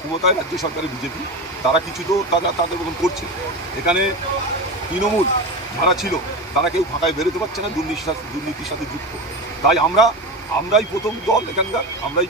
ক্ষমতায় রাজ্য সরকারের বিজেপি, তারা কিছু তো তাদের মতন করছে। এখানে তৃণমূল যারা ছিল তারা কেউ ফাঁকায় বেরোতে পারছে না, দুর্নীতির সাথে যুক্ত। তাই আমরাই প্রথম দল এখানকার, আমরাই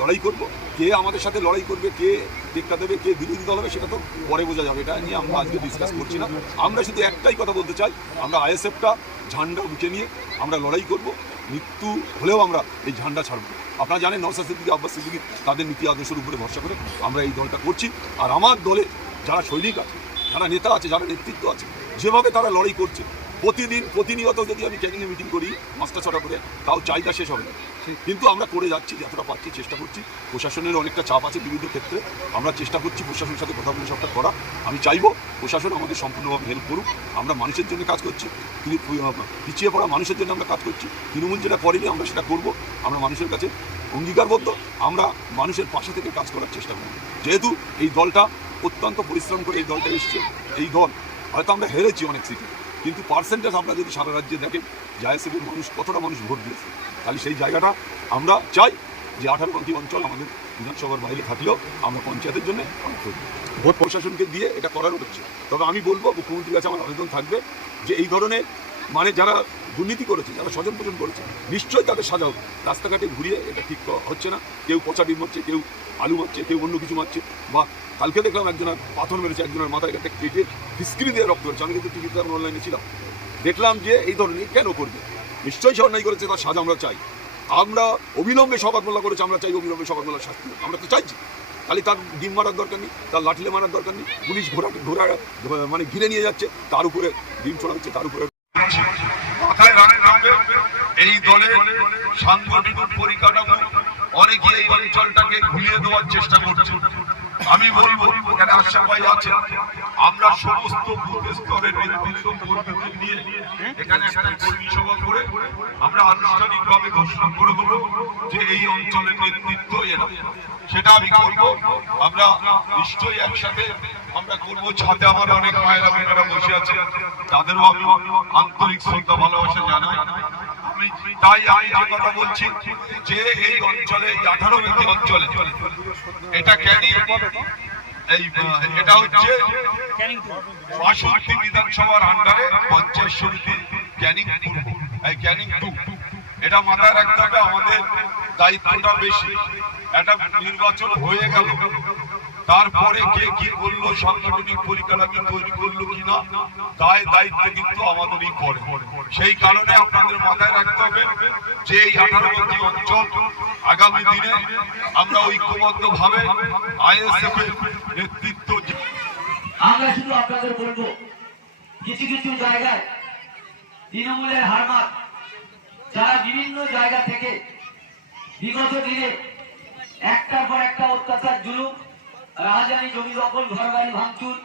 লড়াই করব। কে আমাদের সাথে লড়াই করবে, কে টেক্কা দেবে, কে বিরোধী দল হবে, সেটা তো পরে বোঝা যাবে। এটা নিয়ে আমরা আজকে ডিসকাস করছি না। আমরা শুধু একটাই কথা বলতে চাই, আমরা আইএসএফটা ঝান্ডা উঠে নিয়ে আমরা লড়াই করব। মৃত্যু হলেও আমরা এই ঝান্ডা ছাড়ব। আপনারা জানেন নওশাদ সিদ্দিকী, আব্বাস সিদ্দিকী, তাদের নীতি আদর্শের উপরে ভরসা করে আমরা এই দলটা করছি। আর আমার দলে যারা সৈনিক আছে, যারা নেতা আছে, যারা নেতৃত্ব আছে, যেভাবে তারা লড়াই করছে, প্রতিনিয়ত যদি আমি ক্যানিংয়ে মিটিং করি 5টা-6টা করে, তাও চাহিদা শেষ হবে না। কিন্তু আমরা করে যাচ্ছি, যতটা পাচ্ছি চেষ্টা করছি। প্রশাসনের অনেকটা চাপ আছে বিভিন্ন ক্ষেত্রে, আমরা চেষ্টা করছি প্রশাসনের সাথে কথা বলে সবটা করা। আমি চাইবো প্রশাসন আমাদের সম্পূর্ণভাবে হেল্প করুক। আমরা মানুষের জন্য কাজ করছি, পিছিয়ে পড়া মানুষের জন্য আমরা কাজ করছি। তৃণমূল যেটা করেনি আমরা সেটা করব। আমরা মানুষের কাছে অঙ্গীকারবদ্ধ, আমরা মানুষের পাশে থেকে কাজ করার চেষ্টা করব। যেহেতু এই দলটা অত্যন্ত পরিশ্রম করে এই দলটা এসছে, এই দল হয়তো আমরা হেরেছি অনেক সিটে, কিন্তু পার্সেন্টেজ আপনারা যদি সারা রাজ্যে দেখেন যে আইএসএফের মানুষ কতটা মানুষ ভোট দিয়েছে, তাহলে সেই জায়গাটা আমরা চাই যে 18টি অঞ্চল আমাদের বিধানসভার বাইরে থাকলেও আমরা পঞ্চায়েতের জন্য ভোট প্রশাসনকে দিয়ে এটা করানো হচ্ছে। তবে আমি বলবো মুখ্যমন্ত্রীর কাছে আমার আবেদন থাকবে যে এই ধরনের যারা দুর্নীতি করেছে, যারা স্বজন পোষণ করেছে, নিশ্চয়ই তাদের সাজা হোক। রাস্তাঘাটে ঘুরিয়ে এটা ঠিক হচ্ছে না। কেউ পচা ডিম মারছে, কেউ আলু মারছে, কেউ অন্য কিছু মারছে। বা কালকে দেখলাম একজনের পাথর মেরেছে, একজনের মাথায় একটা কেটে ফিসকিরি দিয়ে রক্ত হচ্ছে। আমি কিন্তু টিভিতে অনলাইনে ছিলাম, দেখলাম যে এই ধরনের কেন করবে। নিশ্চয়ই সে অন্যায় করেছে, তার সাজা আমরা চাই। আমরা অবিলম্বে শওকত মোল্লা করেছে, আমরা চাই অবিলম্বে শওকত মোল্লার শাস্তি। আমরা তো চাইছি, তাহলে তার ডিম মারার দরকার নেই, তার লাঠিলে মারার দরকার নেই। পুলিশ ঘোড়া ঘিরে নিয়ে যাচ্ছে, তার উপরে ডিম ছোড়া হচ্ছে, তার উপরে মাথায় রাখতে হবে এই দলের সাংগঠনিক পরিকাঠামো অনেকে এই অঞ্চলটাকে ঘুরিয়ে দেওয়ার চেষ্টা করছে। আমি বলবো এখানে আশরাফ ভাই আছেন, আমরা সমস্ত বুথ স্তরের নেতৃত্ব কর্মীদের নিয়ে এখানে একটা কর্মী সভা করে আমরা আনুষ্ঠানিকভাবে ঘোষণা করে দেবো যে এই অঞ্চলের নেতৃত্ব এরা। সেটা আমি করবো। আমরা নিশ্চয়ই একসাথে আমরা করবো। ছাদে আমার অনেক মায়েরা বোনেরা বসে আছে, তাদেরও আমি আন্তরিক শ্রদ্ধা ভালোবাসা জানাই। তাই আমি যে কথা বলছি যে এই অঞ্চলে, এই 18টি অঞ্চলে, এটা ক্যানিং, এটা হচ্ছে 62 বিধানসভার আন্ডারে পঞ্চায়েত সমিতি ক্যানিং পূর্ব, এই ক্যানিং 2। এটা মাথায় রাখতে হবে, আমাদের দায়িত্বটা বেশি। একটা নির্বাচন হয়ে গেল, তারপরে কে কি করলো, সাংগঠনিক পরিকাঠামো তৈরি করলো কিনা, দায়িত্ব কিন্তু আমাদেরই পড়ে। সেই কারণে আপনাদের মাথায় রাখতে হবে যে এই 18টি অঞ্চল আগামী দিনে আমরা ঐক্যবদ্ধ ভাবে আইএসএফ এর নেতৃত্ব। আমরা শুধু আপনাদের বলবো, কিছু কিছু জায়গায় তৃণমূলের হারমাত যারা বিভিন্ন জায়গা থেকে বিগত দিনে একটার পর একটা অত্যাচার, জুলুম, রাজধানী জমি দখল, ঘর বাড়ি ভাঙচুর,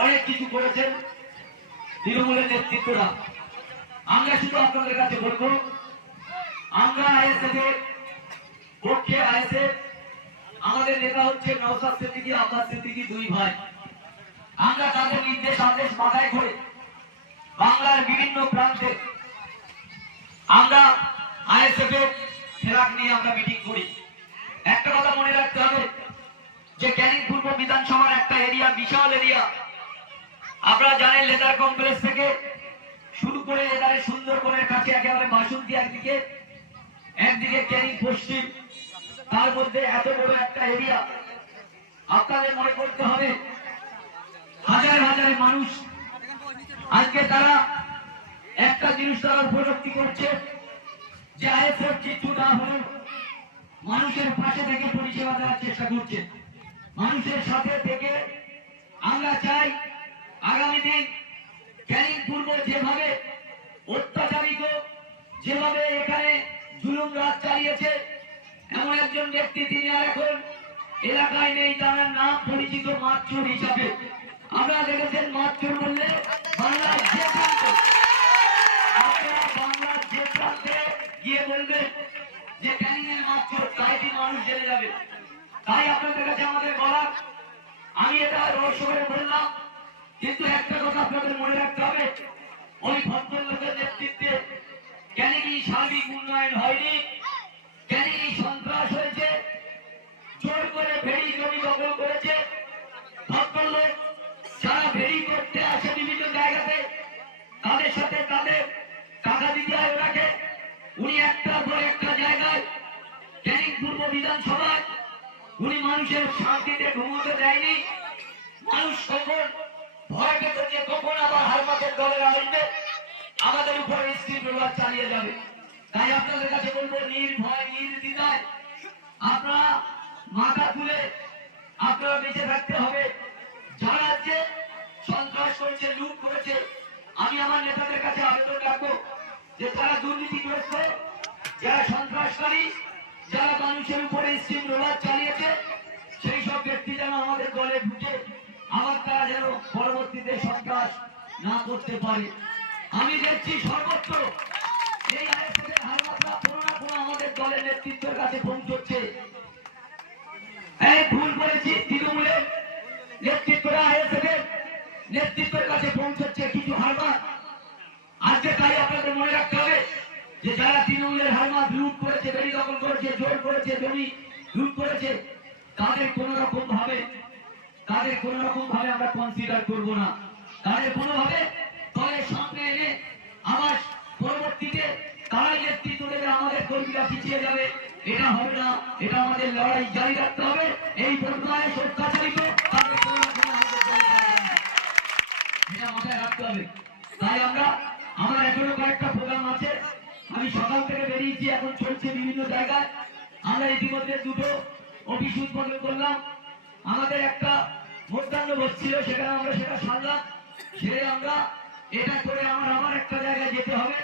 অনেক কিছু করেছেন তৃণমূলের নেতৃত্বরা। আমরা শুধু আপনাদের কাছে বলবো, আমরা আইএসএফ এর পক্ষে। আইএসএফ আমাদের নেতা হচ্ছে নওশাদ সিদ্দিকী, আব্বাস সিদ্দিকী, দুই ভাই। আমরা তাদের নির্দেশ আদেশ মাথায় করে বাংলার বিভিন্ন প্রান্তে আমরা আইএসএফ এর ফেরাক নিয়ে আমরা মিটিং করি। একটা কথা মনে রাখতে হবে যে ক্যানিং পূর্ব বিধানসভার একটা এরিয়া, বিশাল এরিয়া। আপনারা জানেন লেদার কমপ্লেক্স থেকে শুরু করে এবারে সুন্দরবনের কাছে একেবারে বাসন্তী একদিকে ক্যানিং পশ্চিম, তার মধ্যে এত বড় একটা এরিয়া। আপনাদের মনে করতে হবে হাজার হাজার মানুষ আজকে তারা একটা জিনিস তারা উপলব্ধি করছে যে আইএসএফ কিছু না হলেও মানুষের পাশে থেকে পরিষেবা দেওয়ার চেষ্টা করছে, মানুষের সাথে থেকে। আমরা চাই আগামী দিন ক্যানিং পূর্ব যেভাবে অত্যাচারিত, যেভাবে এখানে জুলুম রাজ চালিয়েছে, এমন একজন ব্যক্তি তিনি আর এখন এলাকায় নেই, তার নাম পরিচিত মাতচুর হিসাবে। আপনারা দেখেছেন মাতচুর বললে বাংলার যে প্রান্তে, আপনারা বাংলার যে প্রান্তে গিয়ে বলবেন যে ক্যানিং এর মাতচুর, তাই মানুষ জেনে যাবে। তাই আপনাদের কাছে আমাদের বলার, আমি এটা রহস্য করে বললাম, কিন্তু একটা কথা আপনাদের মনে রাখতে হবে, ওই ভদ্রলোকের নেতৃত্বে ক্যানিংই সার্বিক উন্নয়ন হয়নি, ক্যানিংই সন্ত্রাস হয়েছে। জোর করে ভেড়ি জমি উনি মানুষের শান্তিতে ঘুমোতে দেয়নি। মানুষ কখন ভয় পেত যে কখন আবার হারমাতের দলের আসবে, আমাদের উপরে স্ত্রী প্রভাব চালিয়ে যাবে। তাই আপনাদের কাছে বলবো, নির্ভয় নির্দ্বিধায় আপনারা মাথা তুলে আপনারা বেঁচে থাকতে হবে। যারা যে সন্ত্রাস করেছে, লুট করেছে, আমি আমার নেতাদের কাছে আবেদন রাখবো যে যারা দুর্নীতিগ্রস্ত, যারা সন্ত্রাসকারী, যারা মানুষের উপরে স্টিম রোলার চালিয়েছে, সেই সব ব্যক্তি যেন আমাদের দলে ঢুকে আবার তারা যেন পরবর্তীতে সন্ত্রাস না করতে পারে। আমি দেখছি সর্বত্র এই আইএসএফের হারমাতরা কোনো না কোনো আমাদের দলের নেতৃত্বের কাছে পৌঁছচ্ছে। এই ভুল করেছি, তৃণমূলের নেতৃত্বরা আইএসএফের নেতৃত্বের কাছে পৌঁছচ্ছে কিছু হারমাত। আজকে তাই আপনাদের মনে রাখতে হবে যে যারা তৃণমূলের হারমাত লুট করেছে, বেড়ি দখল করেছে, জোর করেছে, জমি লুট করেছে, তাদের কোন রকম ভাবে আমরা কনসিডার করব না। তাদের কোনোভাবে দলের সামনে এনে আবার পরবর্তীতে তারাই নেতৃত্ব দেবে, আমাদের কর্মীরা পিছিয়ে যাবে, এটা হবে না। এটা আমাদের লড়াই জারি রাখতে হবে। এই বর্তমানে অত্যাচারিত তাদের কোনো রকম আমাদের দলে যাবে না। এটা মাথায় রাখতে হবে। তাই আমার এখনো কয়েকটা প্রোগ্রাম আছে, আমি সকাল থেকে বেরিয়েছি, এখন চলছে বিভিন্ন জায়গায়। আমরা ইতিমধ্যে দুটো অফিস উদ্বোধন করলাম। আমাদের একটা মধ্যাহ্ন ভোজ ছিল, সেখানে আমরা সেটা সারলাম। সেরে আমরা এটা করে আমার একটা জায়গায় যেতে হবে।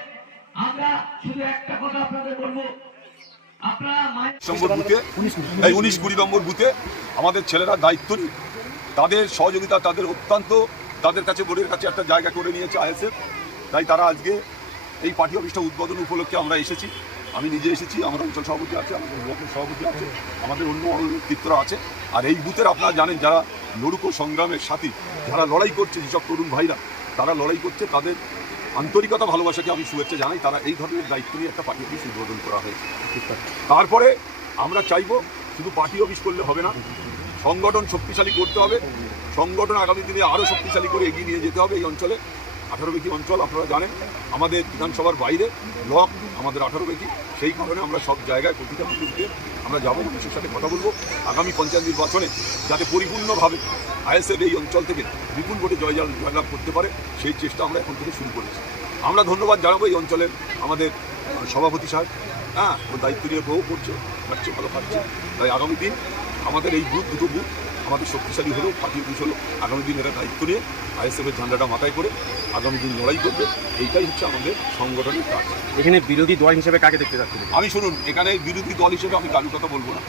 আমরা শুধু একটা কথা আপনাদের বলবো, আপনারা নম্বর বুথে, এই 19-20 নম্বর বুথে আমাদের ছেলেরা দায়িত্ব নিয়ে তাদের সহযোগিতা, তাদের অত্যন্ত তাদের কাছে বোর্ডের কাছে একটা জায়গা করে নিয়েছে আইএসএফ। তাই তারা আজকে এই পার্টি অফিসটা উদ্বোধন উপলক্ষে আমরা এসেছি। আমি নিজে এসেছি, আমার অঞ্চল সভাপতি আছে, আমাদের ব্লকের সভাপতি আছে, আমাদের অন্য নেতৃত্বরা আছে। আর এই বুথের আপনারা জানেন, যারা লড়ুকো সংগ্রামের সাথী, যারা লড়াই করছে, যেসব তরুণ ভাইরা তারা লড়াই করছে, তাদের আন্তরিকতা ভালোবাসাকে আমি শুভেচ্ছা জানাই। তারা এই ধরনের দায়িত্ব নিয়ে একটা পার্টি অফিস উদ্বোধন করা হয়েছে। তারপরে আমরা চাইবো শুধু পার্টি অফিস করলে হবে না, সংগঠন শক্তিশালী করতে হবে। সংগঠন আগামী দিনে আরও শক্তিশালী করে এগিয়ে নিয়ে যেতে হবে। এই অঞ্চলে 18 বেকি অঞ্চল আপনারা জানেন, আমাদের বিধানসভার বাইরে ব্লক আমাদের 18 বেকি। সেই কারণে আমরা সব জায়গায় প্রতিটা বুথে আমরা যাবো, মানুষের সাথে কথা বলবো। আগামী পঞ্চায়েত নির্বাচনে যাতে পরিপূর্ণভাবে আইএসএফ এই অঞ্চল থেকে বিপুল ভোটে জয়লাভ করতে পারে, সেই চেষ্টা আমরা এখন থেকে শুরু করেছি। আমরা ধন্যবাদ জানাবো এই অঞ্চলের আমাদের সভাপতি সাহেব, ও দায়িত্ব নিয়ে বউ করছে, খাচ্ছে, ভালো খাচ্ছে। তাই আগামী দিন আমাদের এই দুটো বুথ আমাদের শক্তিশালী হলেও, পার্টি অফিস হলো, আগামী দিন এরা দায়িত্ব নিয়ে আইএসএফের ঝান্ডাটা মাথায় করে আগামী দিন লড়াই করবে। এইটাই হচ্ছে আমাদের সংগঠনের কাজ। এখানে বিরোধী দল হিসেবে কাকে দেখতে চাচ্ছেন? আমি শুনুন, এখানে বিরোধী দল হিসেবে আমি কারোর কথা বলবো না।